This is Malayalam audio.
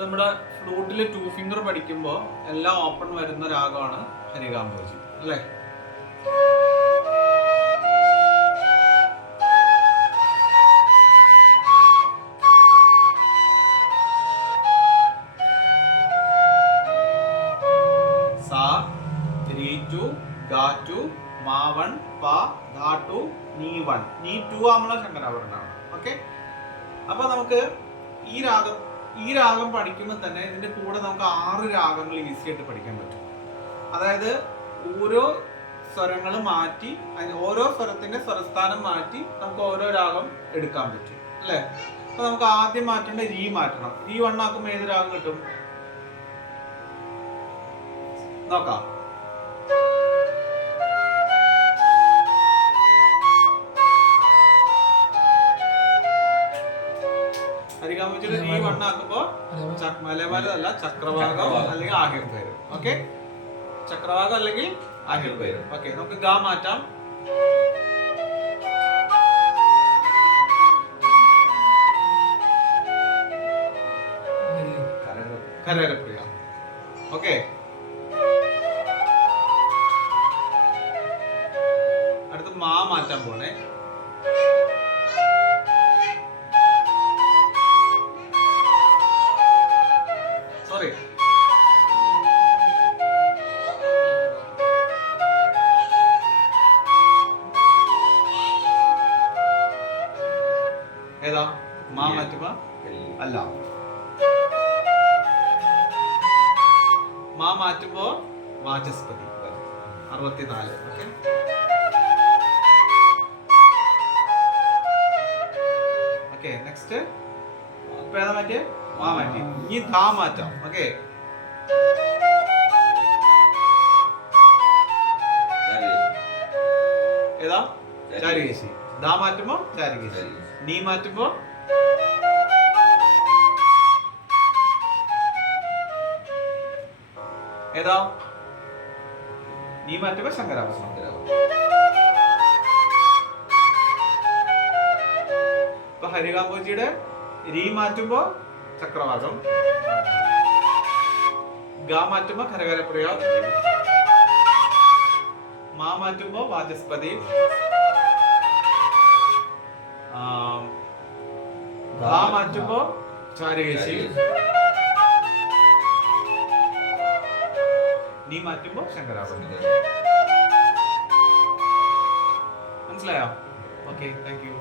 നമ്മുടെ ഫ്ലൂട്ടിൽ 2 ഫിംഗർ പഠിക്കുമ്പോൾ എല്ലാം ഓപ്പൺ വരുന്ന രാഗമാണ് ഹരികാംബോജി അല്ലേ? സാ, രീ ടു, ഗാ ടു, മാ 1, പാ, ധാ ടു, നീ 1. നീ 2 ആകുമ്പോൾ ശങ്കരാഭരണമാണ്. ഓക്കെ, അപ്പൊ നമുക്ക് ഈ രാഗം പഠിക്കുമ്പോൾ തന്നെ ഇതിന്റെ കൂടെ നമുക്ക് 6 രാഗങ്ങൾ ഈസി ആയിട്ട് പഠിക്കാൻ പറ്റും. അതായത് ഓരോ സ്വരങ്ങൾ മാറ്റി, ഓരോ സ്വരത്തിന്റെ സ്വരസ്ഥാനം മാറ്റി നമുക്ക് ഓരോ രാഗം എടുക്കാൻ പറ്റും അല്ലേ? അപ്പൊ നമുക്ക് ആദ്യം മാറ്റേണ്ട രീ മാറ്റണം. രീ 1 ആക്കുമ്പോൾ ഏത് രാഗം കിട്ടും നോക്കാം. ഹരികാംബോജിയുടെ രീ 1 ആക്കുമ്പോ മലയാളമല്ല ചക്രവാകം അല്ലെങ്കിൽ ആഹിർ പേര്. ഓക്കെ, ചക്രവാകം അല്ലെങ്കിൽ ആഹിർ പേര്. ഓക്കെ, നമുക്ക് ഗാ മാറ്റാം. കരകരപ്രിയ. ഓക്കെ, അടുത്ത് മാ മാറ്റാൻ പോണേ. സോറി, ഏതാ മാ മാറ്റുമ്പോ അല്ല, മാ മാറ്റുമ്പോ വാചസ്പതി 64. ഓക്കെ, ഓക്കെ, നെക്സ്റ്റ് ഇപ്പൊ ഏതാ മാറ്റിയേ? മാ മാറ്റി. ഈ ധാ മാറ്റാം. ഓക്കെ, ഏതാ? ചാരുകേശി. ധാ മാറ്റുമ്പോ ചാരുകേശി. നീ മാറ്റുമ്പോ ഏതാ? നീ മാറ്റുമ്പോ ശങ്കരാഭരണം. ഇപ്പൊ ഹരികാംബോജിയുടെ രീ മാറ്റുമ്പോ ചക്രവാകം, ഗാ മാറ്റുമ്പോ കരകരപ്രിയ, മാ മാറ്റുമ്പോ വാചസ്പതി, ധാ മാറ്റുമ്പോ ചാരുകേശി, നീ മാറ്റുമ്പോ ശങ്കരാഭരണം. മനസ്സിലായോ? Okay, thank you.